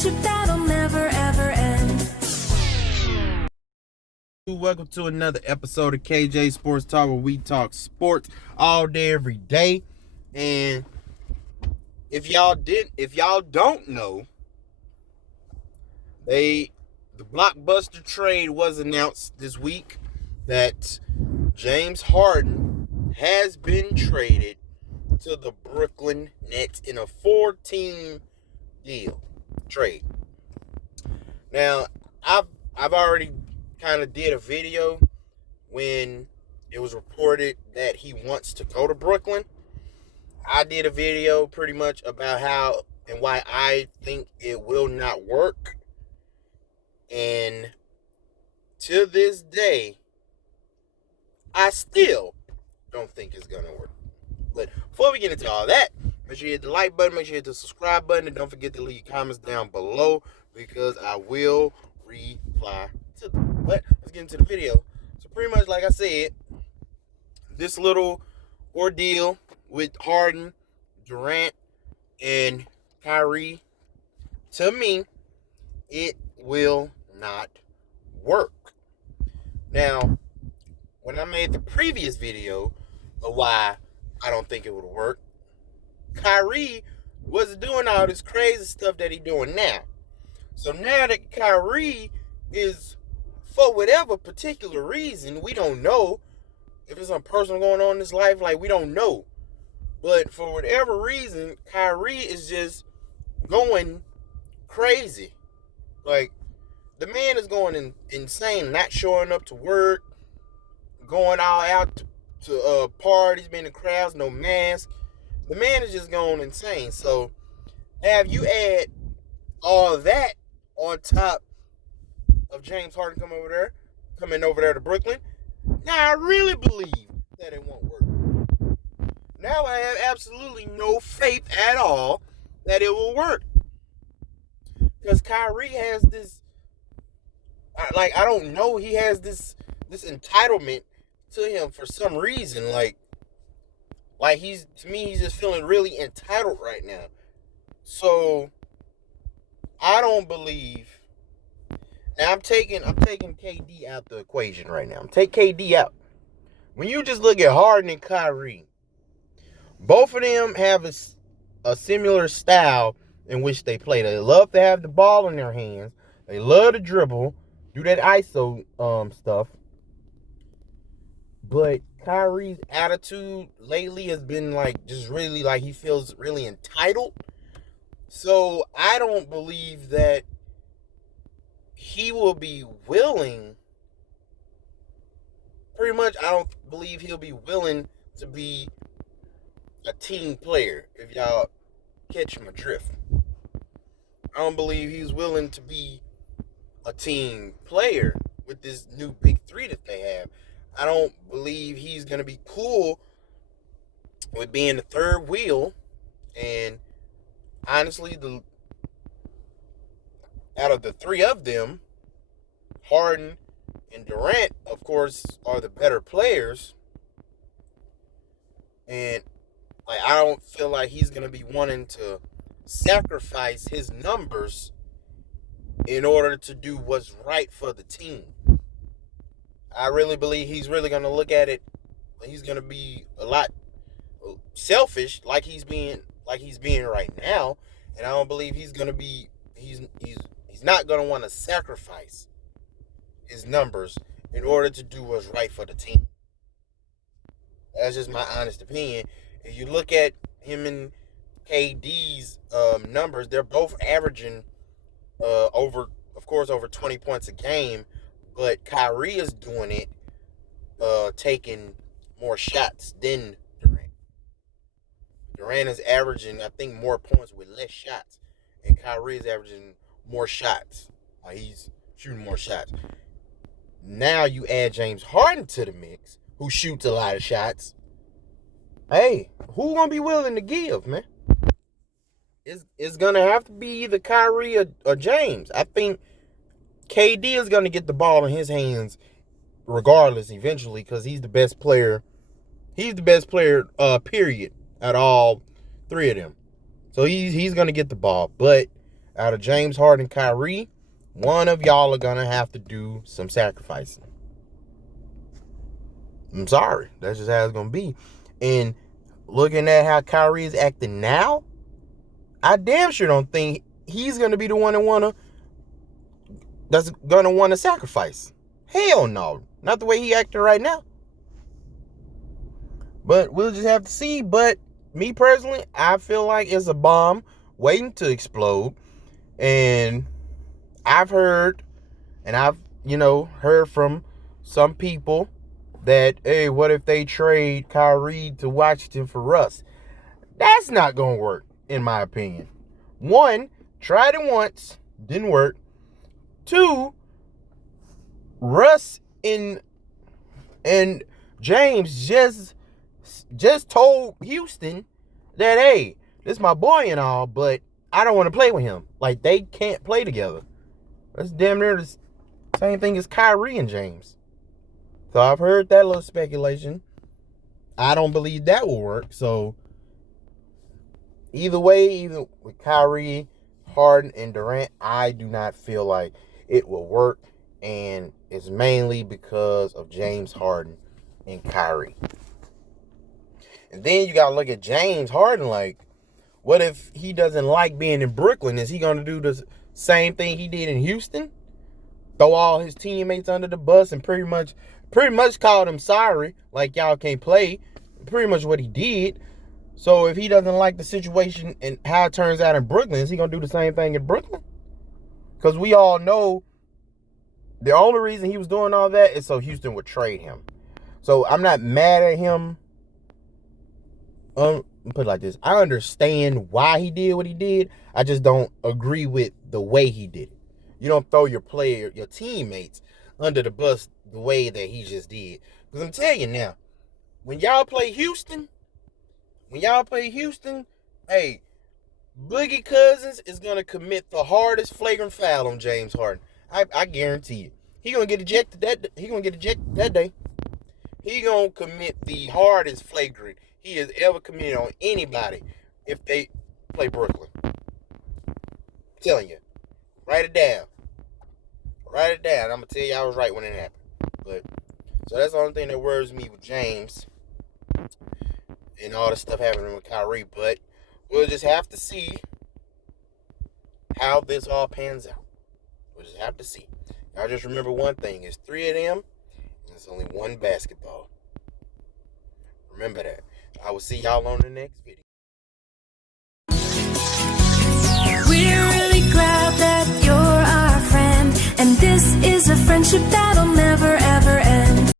friendship that'll never ever end. Welcome to another episode of KJ Sports Talk, where we talk sports all day, every day. And if y'all don't know, the blockbuster trade was announced this week that James Harden has been traded to the Brooklyn Nets in a 4-team deal trade. Now, I've already kind of did a video when it was reported that he wants to go to Brooklyn. I did a video pretty much about how and why I think it will not work. And to this day, I still don't think it's going to work. But before we get into all that, make sure you hit the like button, make sure you hit the subscribe button, and don't forget to leave your comments down below because I will reply to them. But let's get into the video. So pretty much like I said, this little ordeal with Harden, Durant, and Kyrie, to me, it will not work. Now, when I made the previous video of why I don't think it would work, Kyrie was doing all this crazy stuff that he's doing now. So now that Kyrie is, for whatever particular reason, we don't know if it's something personal going on in his life, like we don't know. But for whatever reason, Kyrie is just going crazy. Like, the man is going insane, not showing up to work, going all out to parties, being in crowds, no mask. The man is just going insane. So, have you add all that on top of James Harden coming over there to Brooklyn? Now, I really believe that it won't work. Now, I have absolutely no faith at all that it will work. Because Kyrie has this, I don't know, he has this entitlement to him for some reason. Like he's just feeling really entitled right now. So I don't believe. Now I'm taking KD out the equation right now. Take KD out. When you just look at Harden and Kyrie, both of them have a similar style in which they play. They love to have the ball in their hands. They love to dribble, do that ISO stuff. But Kyrie's attitude lately has been just really he feels really entitled. So I don't believe that he will be willing. Pretty much, I don't believe he'll be willing to be a team player, if y'all catch my drift. I don't believe he's willing to be a team player with this new big three that they have. I don't believe he's going to be cool with being the third wheel. And honestly, out of the three of them, Harden and Durant, of course, are the better players. And I don't feel like he's going to be wanting to sacrifice his numbers in order to do what's right for the team. I really believe he's really going to look at it. He's going to be a lot selfish, like he's being right now. And I don't believe he's going to be. He's not going to want to sacrifice his numbers in order to do what's right for the team. That's just my honest opinion. If you look at him and KD's numbers, they're both averaging over 20 points a game. But Kyrie is doing it, taking more shots than Durant. Durant is averaging, I think, more points with less shots. And Kyrie is averaging more shots. He's shooting more shots. Now you add James Harden to the mix, who shoots a lot of shots. Hey, who gonna be willing to give, man? It's gonna have to be either Kyrie or James. I think KD is going to get the ball in his hands regardless eventually because he's the best player. He's the best player, period, at all three of them. So he's going to get the ball. But out of James Harden and Kyrie, one of y'all are going to have to do some sacrificing. I'm sorry. That's just how it's going to be. And looking at how Kyrie is acting now, I damn sure don't think he's going to be the one that's going to want to sacrifice. Hell no. Not the way he acting right now. But we'll just have to see. But me personally, I feel like it's a bomb waiting to explode. And I've heard from some people that, hey, what if they trade Kyrie to Washington for Russ? That's not going to work, in my opinion. One, tried it once, didn't work. Two, Russ and James just told Houston that, hey, this is my boy and all, but I don't want to play with him. Like, they can't play together. That's damn near the same thing as Kyrie and James. So I've heard that little speculation. I don't believe that will work. So either way, either with Kyrie, Harden, and Durant, I do not feel like it will work. And it's mainly because of James Harden and Kyrie. And then you got to look at James Harden. Like, what if he doesn't like being in Brooklyn? Is he going to do the same thing he did in Houston? Throw all his teammates under the bus and pretty much called him sorry, like y'all can't play. Pretty much what he did. So if he doesn't like the situation and how it turns out in Brooklyn, is he going to do the same thing in Brooklyn? Because we all know the only reason he was doing all that is so Houston would trade him. So I'm not mad at him. Put it like this. I understand why he did what he did. I just don't agree with the way he did it. You don't throw your teammates under the bus the way that he just did. Because I'm telling you now, when y'all play Houston, hey, Boogie Cousins is going to commit the hardest flagrant foul on James Harden. I guarantee you. He's going to get ejected that day. He's going to commit the hardest flagrant he has ever committed on anybody if they play Brooklyn. I'm telling you. Write it down. I'm going to tell you I was right when it happened. But so that's the only thing that worries me with James and all the stuff happening with Kyrie. But we'll just have to see how this all pans out. We'll just have to see. Y'all just remember one thing. It's 3 of them, and it's only one basketball. Remember that. I will see y'all on the next video. We're really glad that you're our friend, and this is a friendship that'll never ever end.